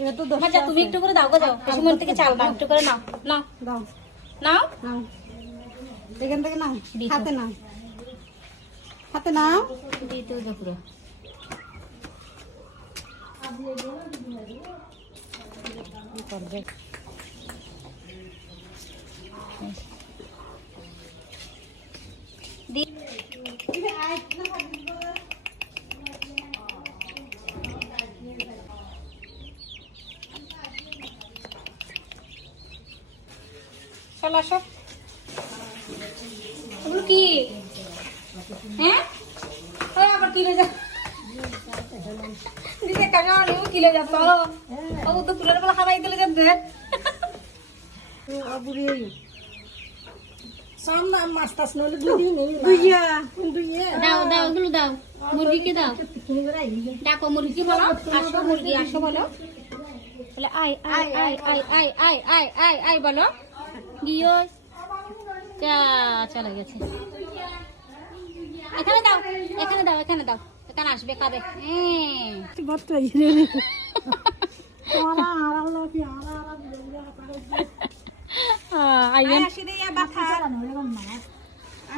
এটা তো 10 আচ্ছা তুমি একটু করে দাও গো, যাও পিসিমণি থেকে চাল দাও, একটু করে নাও নাও দাও নাও নাও, এখান থেকে নাও, দিই তো। হাতে নাও, হাতে নাও। দিতে দাও পুরো। দি চলো আসো। ওগুলো কি? হ্যাঁ ওই আবার কিলে যা দিদি কাকা নিও কিলে যা চলো। ও তো পুরো বেলা খাবাই দিলে যাবে। তো আবুরি সামনে মাছ টাছ নইলে দুই নেই দুইয়া দুইয়ে দাও দাও এগুলো দাও, মুরগিকে দাও। তুমি করে আইবি ডাকো মুরগি বলো, আসো মুরগি আসো বলো, বলে I I I I I I I I I বলো। গিয়ে চা চলে গেছে। এখানে দাও এখানে দাও এখানে দাও, এখানে আসবে খাবে। বট্টা ইরে ওরা আড়াল কি আড়াল আইবেন আসি রে বাখা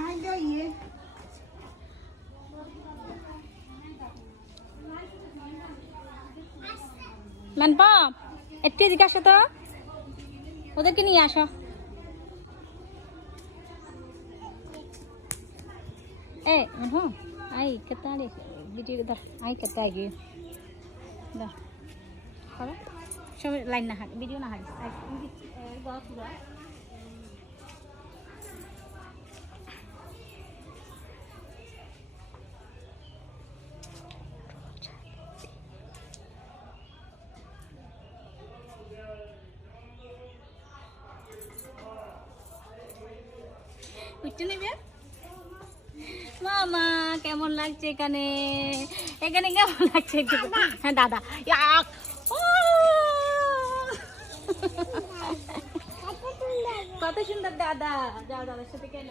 আই গো ইয়ে মানপা একটু জিজ্ঞাসা তো, ওদেরকে নিয়ে আসো। ए हो आई कितना रे वीडियो इधर आई कितना आएगी इधर खड़ा सब लाइन ना हाट वीडियो ना हाट गो पूरा উঠতে নেবে মামা কেমন লাগছে এখানে, এখানে কেমন লাগছে একটু? হ্যাঁ দাদা ইয়াক কত সুন্দর দাদা। যাও দাদার সাথে কেন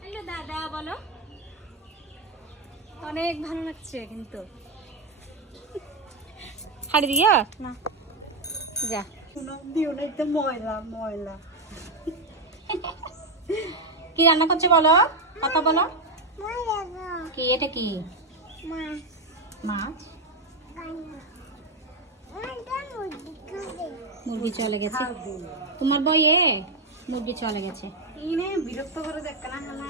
হ্যালো দাদা বলো, অনেক ভালো লাগছে কিন্তু। হাড়ি দিয়া না যা দিও না, একটু ময়লা ময়লা। কি রান্না করছে বলো, কথা বলো। কি এটা কি মাছ? মুরগি চলে গেছে তোমার বইয়ে, মুরগি চলে গেছে। ইনে বিরক্ত করে দেখ না।